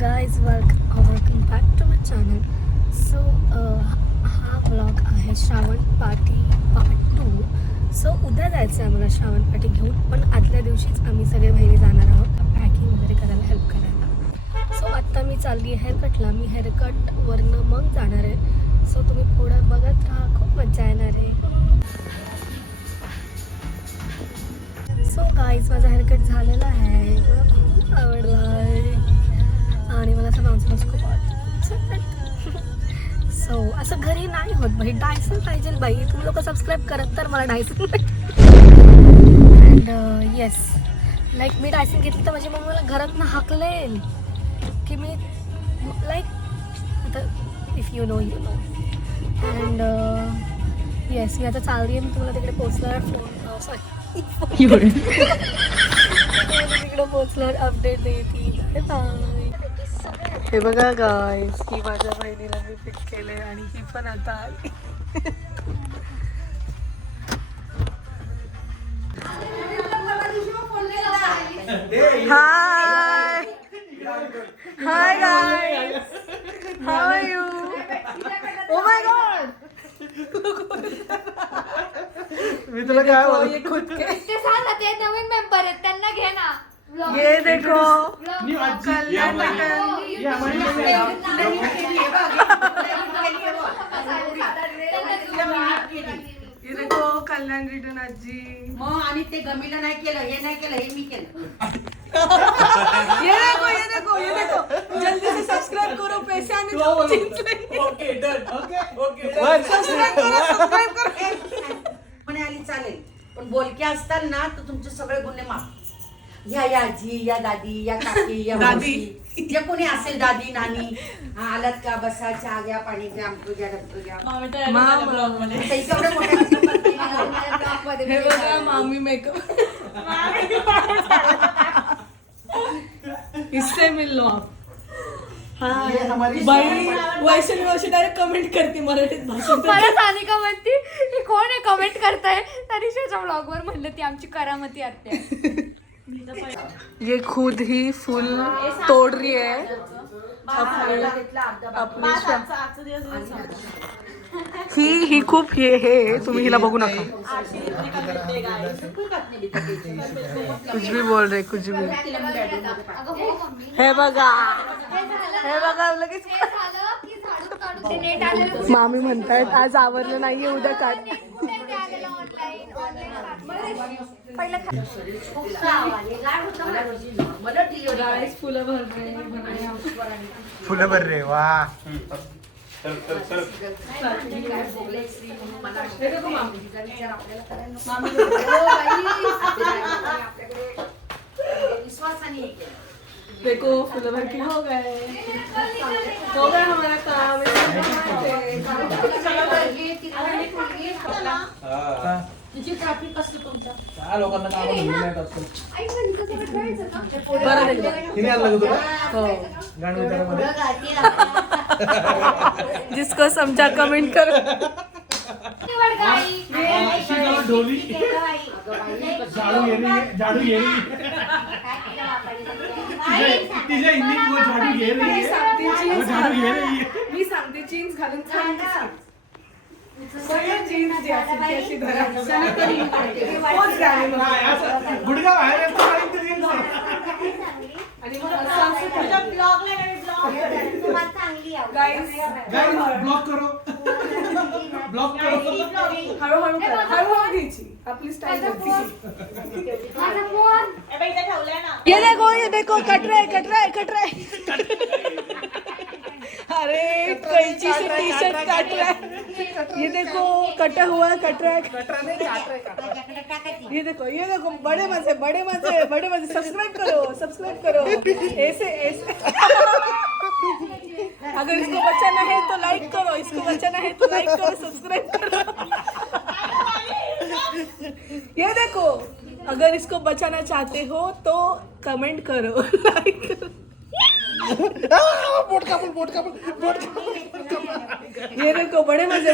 Guys welcome back to my channel. So हा vlog आहे Shravan party part 2. So उद्या जायचं आहे मला श्रावण पार्टी घेऊन, पण आदल्या दिवशीच आम्ही सगळे बहिणी जाणार आहोत पॅकिंग वगैरे करायला, हेल्प करायला. सो आत्ता मी चालली आहे हेअरकटला. मी हेअरकटवरनं मग जाणार आहे. सो तुम्ही पुढं बघत राहा, खूप मजा येणार आहे. सो गाईज माझा हेअरकट झालेला आहे, मला खूप आवडला आहे आणि मला असं डान्स खूप आवडतं. सो असं घरी नाही होत बाई, डायसन पाहिजे बाई. तुम्ही लोक सबस्क्राईब करत तर मला डायसन अँड येस लाईक मी डायसन घेतली तर माझी मम्मी मला घरातनं हाकलेल की मी लाईक आता if you know and yes मी आता चालली आहे. मी तुम्हाला तिकडे पोचल्यावर फोन सॉरी तिकडे पोचल्यावर अपडेट देते. बाय. हे बघा गाईस, ही माझ्या बहिणीला मी पिक केले आणि ही पण आता आली. Hi hi guys, how are you? Oh my God, मी तुला काय बोलू? खुद के ते सांग ना, ते नवीन मेंबर आहेत त्यांना घे ना. ये देखो ये देखो कल्याण रिटर्न आजी. मग आणि ते गमीला नाही केलं, हे नाही केलं, हे मी केलं. ये देखो जल्दी से सब्सक्राइब करो, पैसे आने दो. Okay done. ओके सब्सक्राइब करो. म्हणे आली चालेल, पण बोलके असताल ना तर तुमचे सगळे गुन्हे माफ. या आजी, या दादी, या काकी, या दादी. मावशी, जे कोणी असेल, दादी नानी, हा आलात का, बसा, चहा घ्या, पाणी घ्या, आमचं घ्या, डबकं घ्या. आता इथे एवढे मोठे हे बघा मामी मेकअप, इससे मिल लो आप. बाई वैष्णवी वर्षी डायरेक्ट कमेंट करते मराठीत भाषण. मला सानिका म्हणती ही कोण आहे कमेंट करताय. तनिषाच्या ब्लॉग वर म्हणलं ती आमची करामती आत्या. ये खुद ही फुल तोड़ रही है अपनी ही खूप हे तुम्ही हिला बघू नका. कुछ भी बोल रहे, कुछ भी. अगं हो मम्मी, हे बघा हे झालं लगेच की झाडून काढून ते नेट आलेलं. मामी म्हणतायत आज आवरलं नाहीये, उद्या काढ. कुठे ते आलेलं ऑनलाईन पहिलं फुलं भर रे वा. देखो फूल भर के हो गए हमारा काम. तुझी ट्रॅफिक असते तुमच्या. काय लोकांना काम नाही करतो. बरं देखो. तिने आणलं का तुला हो. गाणं विचारामध्ये? जिसको समझा कमेंट करो. ढोली झाडू ये रही तिच्या हिंदी वो झाडू घे रही है, वो झाडू घे रही है. मी सांगते जीन्स घालून सगळं जीन्स जी असते ती अशी धरा. पोच घालून. गुडघा बाहेर येतो आणि ते jeans आहे. आणि मग असं गाईस ब्लॉक करो हळूहळू करा, हळूहळू घ्यायची आपली स्टाईल. ये देखो कट रहा है. अरे कैंची से टी शर्ट काट रहा है. ये देखो कटा हुआ है, कट रहा है. ये देखो बड़े मजे. सब्सक्राइब करो. ऐसे अगर इसको बचाना है तो लाइक करो, सब्सक्राइब करो. ये देखो अगर इसको बचाना चाहते हो तो कमेंट करो, लाइक करो. बोट कापून. ये देखो बडे मजे.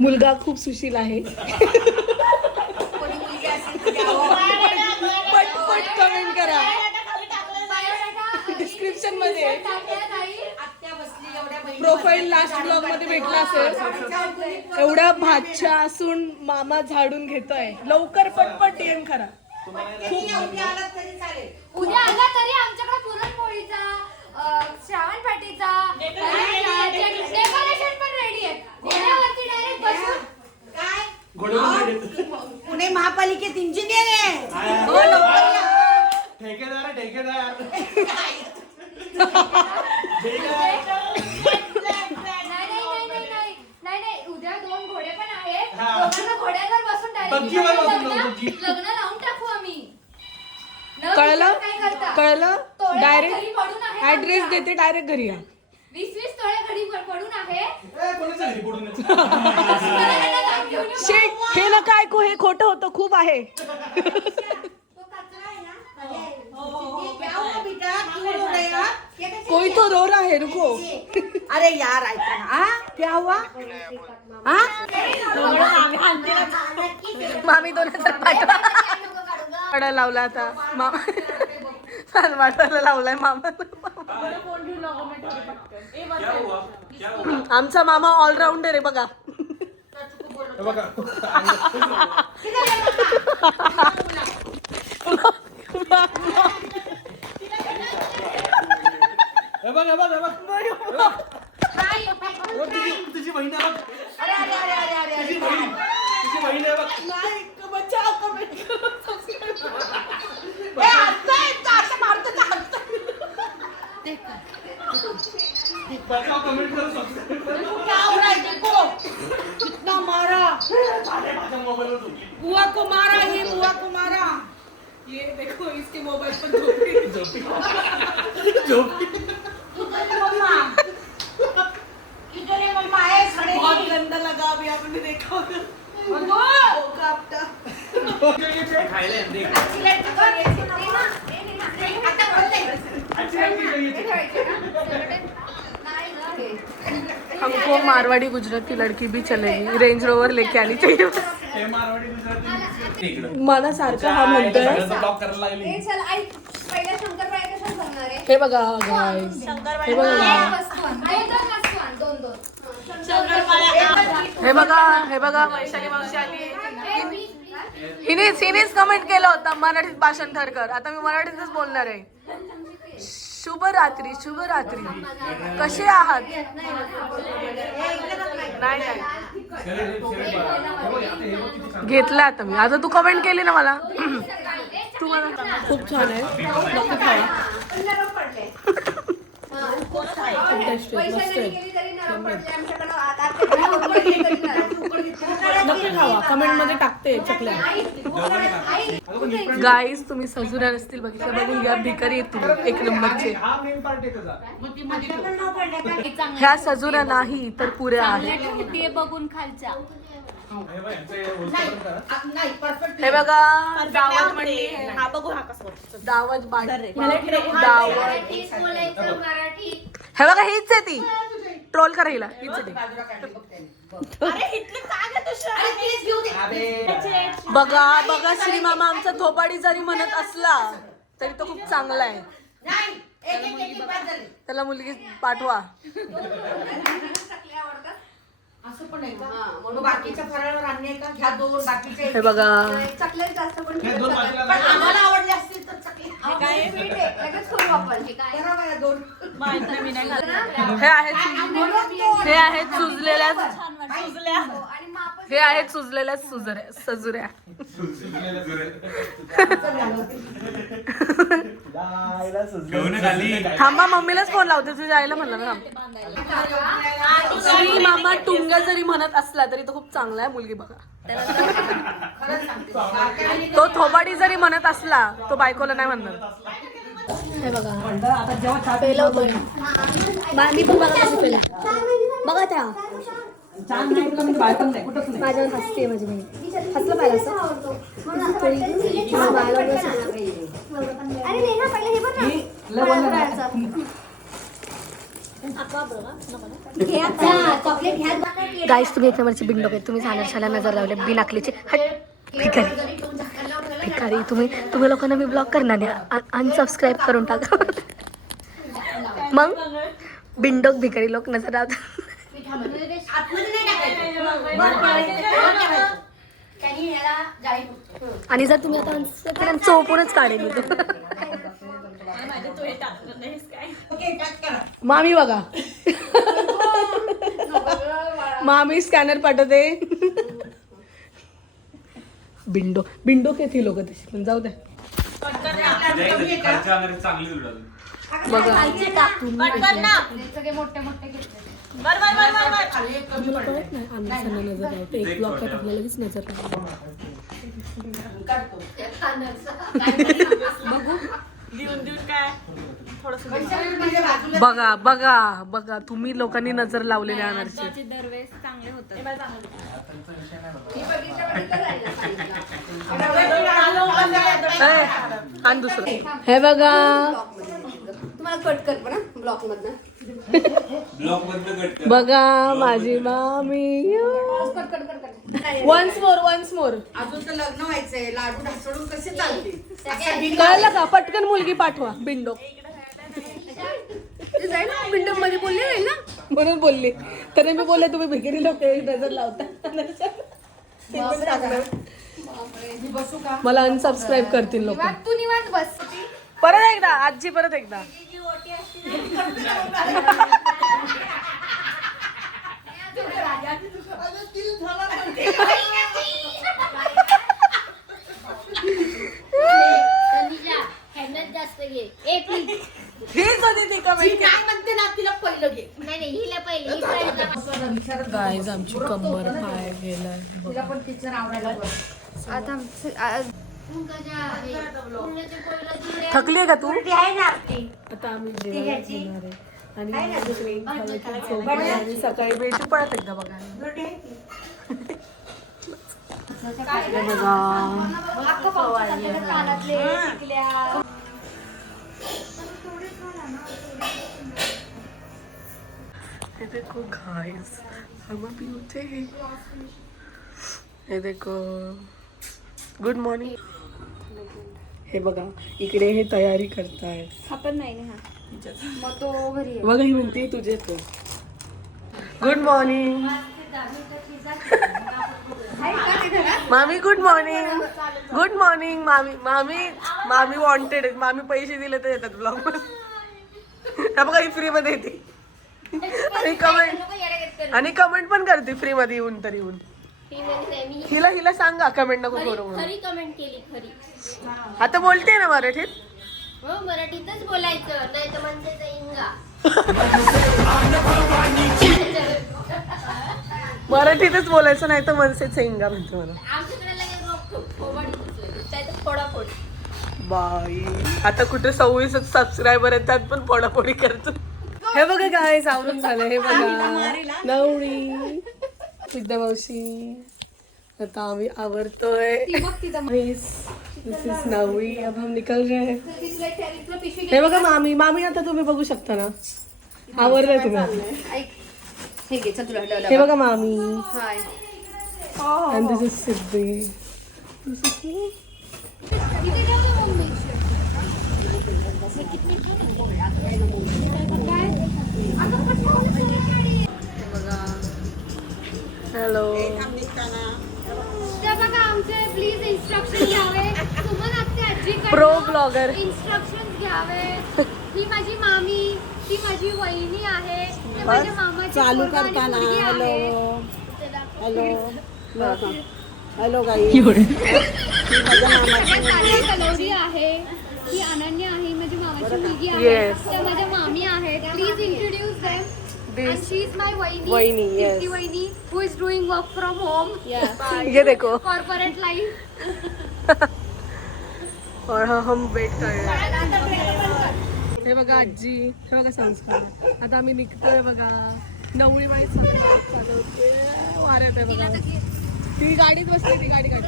मुलगा खूप सुशील आहे. पटपट कमेंट करा. डिस्क्रिप्शन मध्ये आत्या बसली एवढ्या बहिणी प्रोफाईल लास्ट ब्लॉग मध्ये भेटला असेल. एवढा भाच्या असून मामा झाडून घेतोय. लवकर पटपट डीएम करा. उद्या आलात तरी चालेल. उद्या आला तरी आमच्याकडे पुरणपोळीचा श्रावण पाटीचा डेकोरेशन पण रेडी आहे. घोड्यावरती डायरेक्ट बसून काय घोड्यावर पुणे महापालिकेत इंजिनियर आहे. हो, लवकर या. ठेकेदार ठेकेदार नाही उद्या 2 घोडे पण आहेत. हा. दोघांना घोड्यावर बसून बग्गीवर बसून जाऊ, बग्गी. लग्न लावून टाकू आम्ही. न कळलं विचार काय करता? कळलं. तोडे घरी डायरेक्ट पडून आहे ऍड्रेस आमच्या. देते, डायरेक्ट घरी या. 20 तोळे घरी पडून आहे. कोणी सांगितलं पुढून मला काम घेऊन येऊ. शेट हे नका ऐकू, हे खोटं होतं खूप आहे. तो कचरा आहे ना? ये क्या हुआ बेटा? क्यों रो रहे हो? ये कैसे कोई तो रो रहा है, रुको. अरे यार ऐका ना. हाँ? क्या हुआ? हाँ? मामी 2000 पाठवा. वाटायला लावला आता मामा. वाटायला लावलाय मामा. आमचा मामा ऑलराऊंडर आहे बघा. तुझी बहीण आहे बघ. अरे अरे अरे अरे अरे अरे तुझी बहीण आहे बघ. ए, हसतोय, तो असं मारतो तो हसतोय. बघा, कमेंट करा, सबस्क्राईब करा. क्या हो रहा है देखो कितना मारा. माझ्या मोबाईलवर झोपली. बुआ को मारा, ये बुआ को मारा. ये देखो इसके मोबाइल पर झोपी. मम्मा किधर है मम्मा? है खड़े बहुत गंदा लगा अभी आपने देखा होगा. खायला आहे, देख. हमको मारवाड़ी गुजराती लड़की भी चलेगी. रेंज रोवर लेके आनी चाहिए. हे मारवाडी गुजराती इकडं. मला सारखा हा म्हणतोय. सगळ्यांचा ब्लॉक करायला लागली. ए, चल आई पहिल्या शंकरपाळ्या कशाला सांगणार आहे? हे बघा guys. हे बघा दोन वस्तू आण. दोन. हे बघा हे बघा वैशाली मावशी आली. हिनेच कमेंट केलं होतं मराठीत भाषण कर. आता मी मराठीतच बोलणार आहे. शुभ रात्री कसे आहात? नाही घेतला आता मी. आता तू कमेंट केली ना मला. तू मला खूप छान आहे. नक्की खावा. नक्की खावा. कमेंट मध्ये टाकते चकल्या. गाईज तुम्ही सजुऱ्या नसतील बघितलं बघून घ्या. भिकारी आहेत तुम्ही 1 नंबरचे. हा मेन पार्ट आहे त्याचा. ह्या सजुऱ्या नाही तर पुऱ्या आहेत. ते बघून खालच्या हे बघ, यांचं हे वस्तू करा. नाही परफेक्ट. हे बघा दावत म्हणली. हा बघू हा कसं होतं. दावत दावत. मराठीत बोलायचं, मराठीत. हे बघा हीच आहे ती. ट्रोल करायला हीच आहे ती. अरे इथले काय आहे तुझं? अरे प्लीज घेऊ दे. बघा श्री मामा आमचा थोपाडी जरी म्हणत असला तरी तो खूप चांगला आहे. नाही एक बाद झाले. त्याला मुलगी पाठवा. असं पण आहे का? मग बाकीच्या फराळावर आणणे का? घ्या 2 बाकीचे. हे बघा चॉकलेट जास्त पण हे दोन बाजूला पण आम्हाला आवडले असतील तर चकली. लगेच करू आपण. हे काय? करा बघा 2. हे आहेत सुजलेल्या आणि मग आपण हे आहेत सुजलेल्या सजुऱ्या. थांबा मम्मीलाच फोन लावते. तुझ्या आईला म्हणलं ना. श्री मामा टुंगा जरी म्हणत असला तरी तो खूप चांगला आहे. मुलगी बघा. खरंच सांगते. तो थोबाडी जरी म्हणत असला तो बायकोला नाही म्हणणार. हे बघा पहिला होतो मी पण बघा कसं पहिला बघा त्या माझ्यावर हसते माझी बहीण. हसलं पाहिजे गाईस. तुम्ही 1 नंबरची बिंडो आहे. तुम्ही छान नजर लावले बिनाकलीचे. भिकारी तुम्ही लोकांना मी ब्लॉक करणार नाही. अनसबस्क्राईब करून टाका. मग बिंडोक भिकारी लोक नजर राहतात. आतमध्ये नाही टाकायचं. वर टाकायचं. त्यांनी याला जाळी आणि जर तुम्ही आता चोपूनच काढेल मी तो. मामी बघा मामी स्कॅनर पाठवते. बिंडो बिंडो केथी लोक तशी पण जाऊ द्या. चांगली उडवली. बघा सगळे मोठे मोठे घेतले. तुला कळत नाही आम्ही सगळं नजर लावतो. एक ब्लॉक काय टाकला लगेच नजर लावतो. बघा बघा बघा तुम्ही लोकांनी नजर लावलेल्या अनारचे. दरवेळेस चांगले होतात. आणि दुसरं हे बघा तुम्हाला कट कर पण ब्लॉक मधनं. ब्लॉक मधलं कट कर. बघा माझी मामी. वन्स मोर अजून तर लग्न व्हायचंय. लाडू ढासळून कसे चालतील. कळलं का? पटकन मुलगी पाठवा. बिंडो बिंडो मध्ये बोलली नाही ना म्हणून बोलली. तर मी बोलले तुम्ही भिकारी लोक नजर लावता. बसू का? मला अनसबस्क्राईब करतील लोक. तू निवांत बस. परत एकदा आजी परत एकदा. जास्त घे. हीच होती ती कमेंट. काय म्हणते ना तिला पहिलं घे. नाही हिला पहिले ही पहिलं. गाईज आमची कंबर पाय गेलाय. तिला पण किचन आवडायला बघ. आता थकली आहे का तू? आहे ना आपली. आता आम्ही जेवायला घेणार आहे. आणि आणि सकाळी भेटू परत एकदा बघायला. हे बघा ये देखो गाइस हम अभी उठे हैं. ये देखो गुड मॉर्निंग. हे बघा इकडे हे तयारी करतायत. आपण नाही ना मग तो घरी आहे. बघा ही म्हणते तुझे तो. गुड मॉर्निंग मामी. Good morning. गुड मॉर्निंग मामी. मामी मामी वॉन्टेड आहेत. मामी पैसे दिले तर येतात ब्लॉग मध्ये. हा बघा ही फ्री मध्ये येते आणि कमेंट पण करते फ्री मध्ये येऊन तरी येऊन. हिला सांगा कमेंट नको करू म्हणून. खरी कमेंट केली खरी. आता बोलते ना मराठीत. हो मराठीतच बोलायचं नाही तर म्हणजे इंगा. मराठीतच बोलायचं नाही तर मनसेच इंगा म्हणते मला. आमच्याकडे लगेच रोखतो. फोबाडी घुसलं. त्याचं फोडाफोड. बाई आता कुठे 26 सबस्क्रायबर आहेत त्यात पण फोडाफोडी करतो. हे बघा काय सावरून झालं. हे बघा नवरी सिद्धा मावशी. आता आम्ही आवरतोय. दिस इज नवरी. अब हम निकल रहे हैं. हे बघा मामी. मामी आता तुम्ही बघू शकता ना आवरलंय तुम्ही. हे घे चल तुला हे बघा मामी. हाय. And this is Siddhi. This is me. Hello. त्या बघा आमचे प्लीज इन्स्ट्रक्शन घ्यावे. सुमन आजचे आजीकडे प्रो ब्लॉगर. इन्स्ट्रक्शन घ्यावे. ही माझी मामी. ती माझी वहिनी आहे. ते माझ्या मामाची चालू पोरगा आणि करताना मुलगी आहे. हॅलो गाई. तान्या कलोरी आहे. ही अनन्या आहे माझी मामाची मुलगी आहे. Yes. त्या माझ्या मामी आहेत. Please introduce them. And she is my वहिनी. वहिनी, yes. ती वहिनी who is doing work from home. ये देखो. Corporate life. और हम वेट कर रहे हैं. हे बघा आजी. हे बघा संस्कार. आता आम्ही निघतोय बघा. नवरी बाई चालवते वाऱ्यात आहे बघा. ती गाडीत बसली. ती गाडी काढ.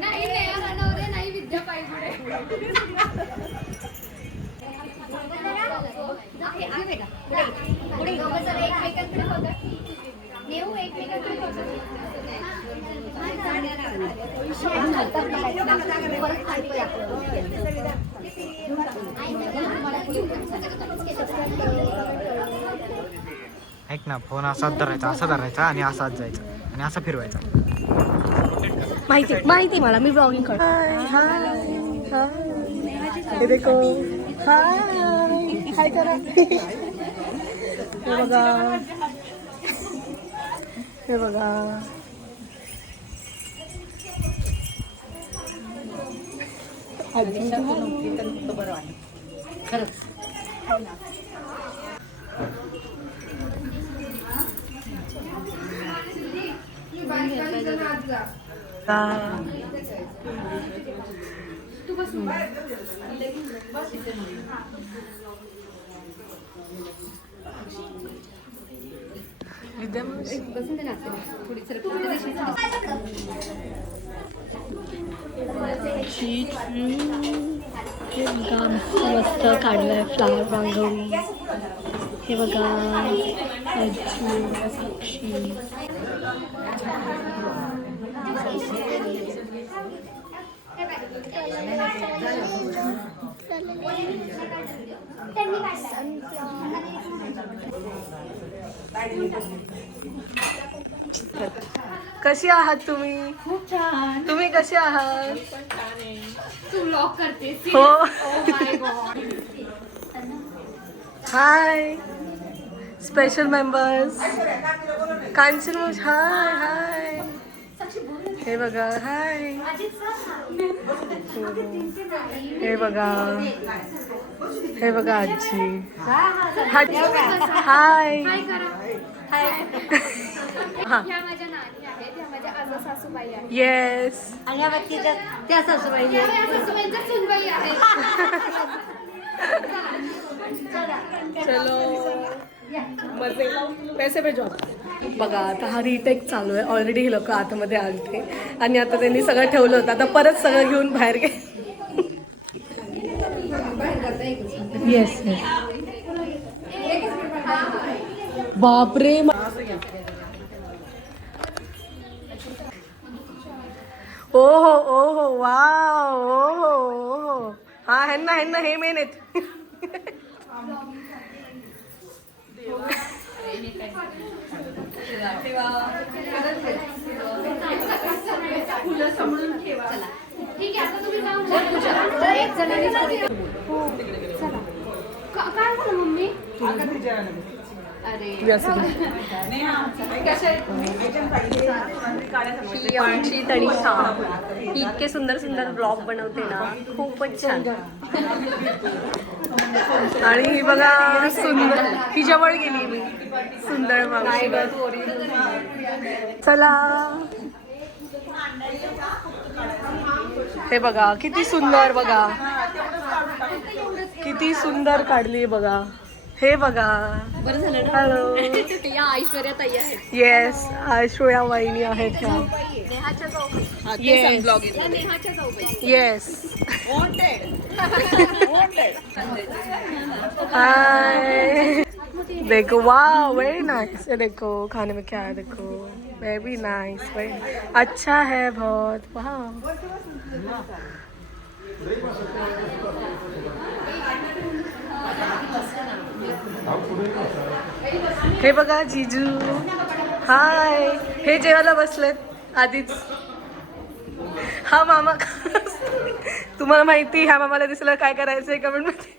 नाही नेहा रणवरे नाही विद्या पायगुडे. दोघं जरा एकमेकांकडे बघा. नेऊ एकमेकांकडे बघा. ऐक ना, फोन असाच धरायचा आणि असाच जायचा आणि असा फिरवायचा. माहिती मला, मी ब्लॉगिंग करतो. हे देखो, हाय करा. हे बघा, हे बघा. मस्त काढलंय फ्लावर रांगोळी. हे बघा साक्षी. कशी आहात तुम्ही? खूप छान. तुम्ही कशी आहात? तू ब्लॉग करते. हो. माय गॉड. हाय स्पेशल मेंबर्स. कांचन हाय हाय. हे बघा हाय. हे बघा, हे बघा आजी. हाय. ह्या माझ्या नानी आहेत, ह्या माझ्या आजा सासूबाई आहेत. येस. आणि ह्या व्यक्तीच्या त्या सासूबाई ह्या माझ्या सासूबाईंच्या सूनबाई आहेत. चलो मजे पैसे भेजो. बघा आता हा रिटेक चालू आहे. ऑलरेडी हे लोक आतमध्ये आलते आणि आता त्यांनी सगळं ठेवलं होतं. आता परत सगळं घेऊन बाहेर गे. येस बापरे. ओ हो वाव. ओ हा ह्यांना हे मेन आहेत. ठीक आहे, आता तुम्ही जाऊन एक जणांनी चला. काय झालं मम्मी? अरे ही आमची तनिषा. ही इतके सुंदर सुंदर ब्लॉग बनवते ना, खूपच छान. आणि ही बघा सुंदर, ही जवळ गेली मी. सुंदर मावशी. चला हे बघा किती सुंदर. बघा किती सुंदर काढली बघा. हे बघा. बरं झालं ना. हॅलो. या ऐश्वर्या ताई आहेत. येस ऐश्वर्या वहिनी आहेत ह्या. नेहाच्या जाऊबाई. येस या नेहाच्या जाऊबाई. येस. हाय. देखो वाह वेरी नाइस. देखो खाने में क्या है. देखो वेरी नाइस. वेरी अच्छा है बहुत. वाह. हे बघा जीजू. हाय. हे जेवायला बसलेत आधीच. हा मामा. तुम्हाला माहिती ह्या मामाला दिसलं काय करायचंय कमेंट मध्ये.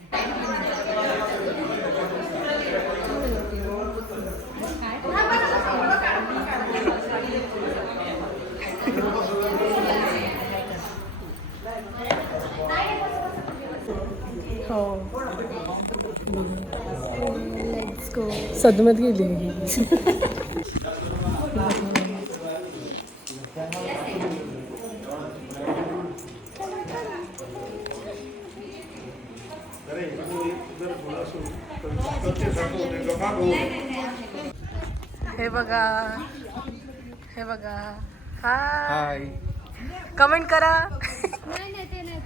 हो सदम्यात गेली. हे बघा. हे बघा. हाय. कमेंट करा. नाही ते नाही.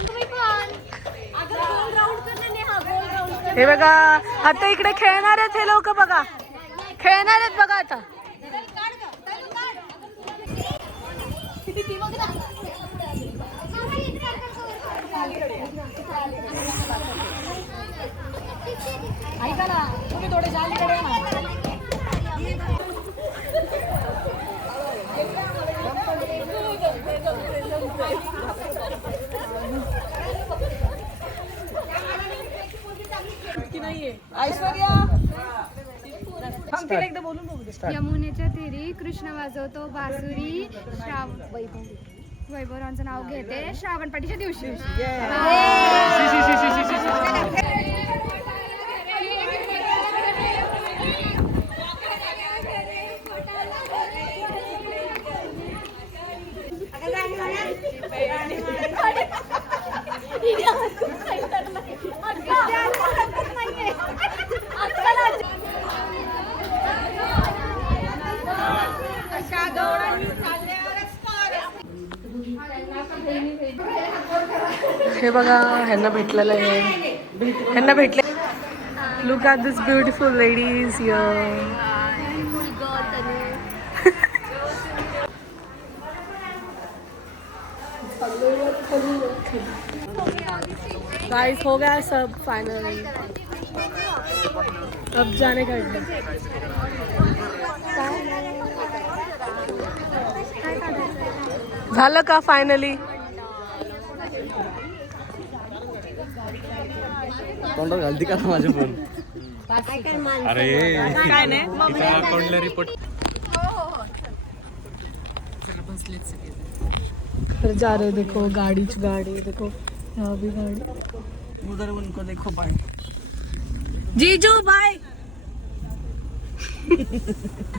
तुम्ही पण. अगं 2 राऊंड करना नेहा. हे बघा आता इकडे खेळणार आहेत हे लोक बघा खेळणार आहेत बघा आता ऐका ना तुम्ही थोडे जालीकडे ना ऐश्वर्या एकदा बोलून बघू यमुनेच्या तीरी कृष्ण वाजवतो बासुरी वैभवरावांचं नाव घेते श्रावणपाठीच्या दिवशी हे बघा ह्यांना भेटलेलं आहे ह्यांना भेटले look at this beautiful ladies guys हो गया सब फाइनली अब जाने का झालं का फायनली तोंडात घालती का माझे फोन अरे काय नाही अकाउंटला रिपोर्ट फिर जा रहे देखो गाड़ी देखो यहाँ भी गाड़ी उधर उनको देखो बाय जीजू बाय